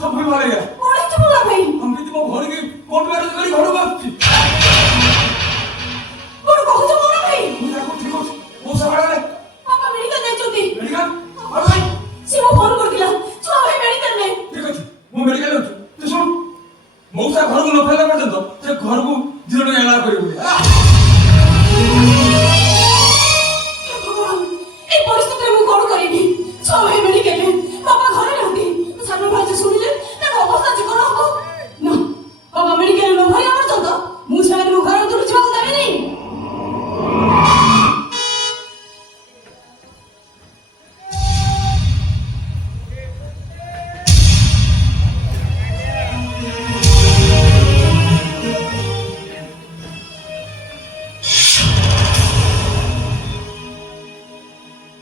सब भूल मारे गया कौन है बोला भाई हम भी तो घर के कोर्ट मैरिज करी घर बाकी कौन कहो तो बोला भाई मुझे को ठीक हो वो सवाल है पापा मेडिकल नहीं चलती मेडिकल और भाई सिमो फोन कर दिला छुआ भाई मेडिकल में ठीक है वो मेडिकल है तो सुन मौसा घर को न फैला पर्यंत से घर को जीरो एला करी बोली এই পরিস্থিতিতে আমি কোন করিনি সবাই মেডিকেলে বাবা ঘরে নাকি সামনে ভাই শুনিলে তার অবস্থা যে কোন হবো না বাবা মেডিকেলে ন ভাই আমার চন্দ মু ছাড়া মু ঘরে তুলে যাবো দেবেনি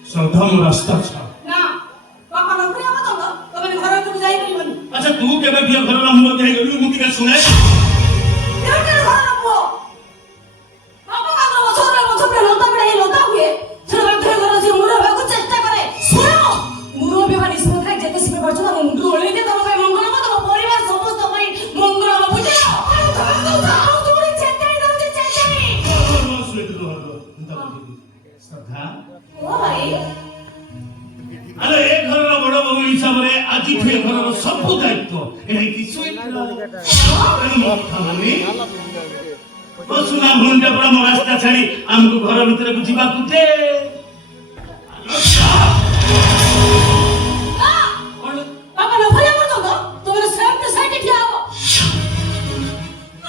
सौधा रास्ता छा ना बाबा न भाई আমার চন্দ তবে ঘরে তুলে যাই পারিবনি अच्छा तू केबे बिया घर ना मुंह देई गलु मुति के सुने কেন ঘরে রাখবো বাবা কাজ বছর পরে লতা পড়ে লতা হুয়ে ছেলে ধরে ঘরে যে মুড়ে ভাগো চেষ্টা করে শুনো মুড়ো বিবানি শুনে থাক যেতে সিমে পড়ছো না মুন্ডু ওলে দে তোমাকে মঙ্গল হবে তোমার পরিবার সমস্ত ভাই মঙ্গল হবে বুঝছো আও তুমি চেষ্টাই দাও যে চেষ্টাই श्रद्धा ও ভাই अरे एक घर रा बड़ बहु हिसाब रे आजि ठे घर रो सब दायित्व एही कि सोई सुना भुंडा पड़ा मो रास्ता छाड़ी हमको घर भीतर को जीवा कुते বাবা না ভাই আমার চন্দ তোমার সামনে সাইডে ঠিক আও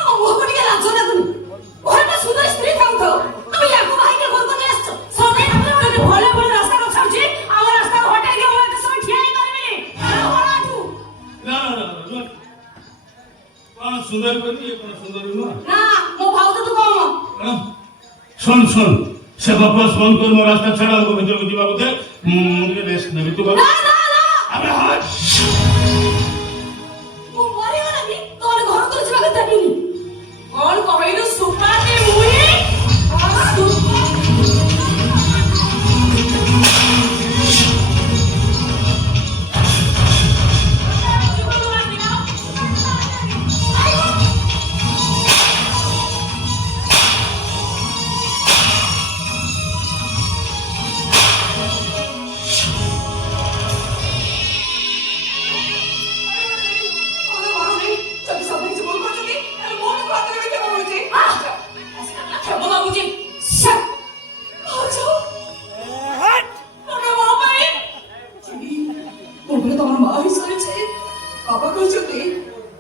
ও মোহ কোটি লাজ না তুমি ওটা সুন্দর স্ত্রী থাও তো তুমি ইয়াকো ভাইকে ঘর করে আসছো সবে আমরা ওই ভলে ভলে রাস্তা কা ছাড়ছি আমার রাস্তা হটে গিয়ে ওর কাছে ঠিয়াই পারবি ওরাটু ना कोन सुंदर करी कोन सुंदर न না মো ভাও তো কম सुन सुन से वापस फोन कर मो रास्ता छाड़ा हमको भीतर को जीवा कुते मुझे रेस्ट देबी तू না না না अबे हट মো মরি গলা নি তোর ঘর তো যাবে দেবিনি কোন কইলো সুপাতে মুই আমার সুপা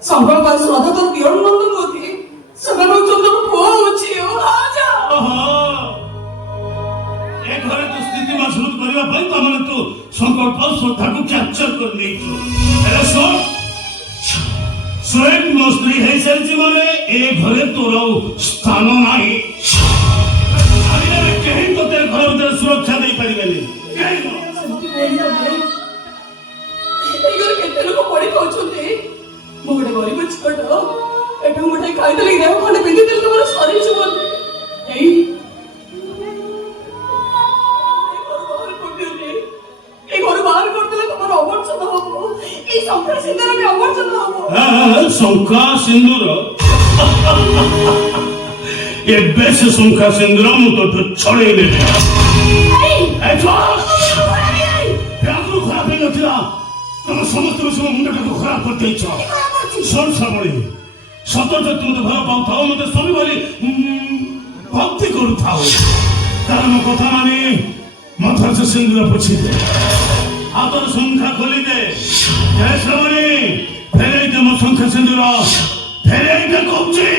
संभल पर श्रद्धा तो पियोर नंदन होती सगल चंद्र को पुआ होची ओ आजा ओहो ए घरे तो स्थिति मजबूत करबा पई त माने तू संकल्प श्रद्धा को कैप्चर कर नै छु अरे सुन स्वयं मस्त्री है सर जी माने ए घरे तोरा स्थान नाही अभी रे कहीं तो तेरे घर भीतर सुरक्षा दे परिबेनी कहीं न सती बोली तो भाई एगर केते लोग पड़ी पहुंचते मोगड़े गरीब छोटो एठो मोटे खाई तो लगी देव खंडे पिंदी दिल तुम्हारा सारी जुबान ए घर बाहर कर दिले तुम्हारा अवर्चन हो ए संख्या सिंदूर में अवर्चन हो हां संख्या सिंदूर ए बेस संख्या सिंदूर मु तो छड़े ले ए जो याकू खराब नहीं नथिला तुम समस्त विषय मुंडा को खराब कर देछो सुन सबड़ी सतो जो तुम तो भर पाउ थाओ मते सभी वाली भक्ति करू थाओ कारण कथा माने माथा से सिंदूर पछी दे आतर संख्या खोली दे जय श्रवणी फेरे दे मो संख्या सिंदूर फेरे दे कोची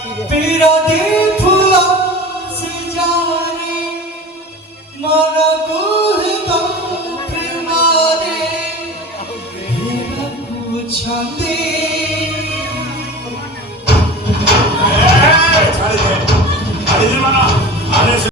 ବିରୋଧୀ ଫୁଲ ସେ ଯାରେ ମନକୁ ପ୍ରେମରେ ହେବାକୁ ଛନ୍ଦେ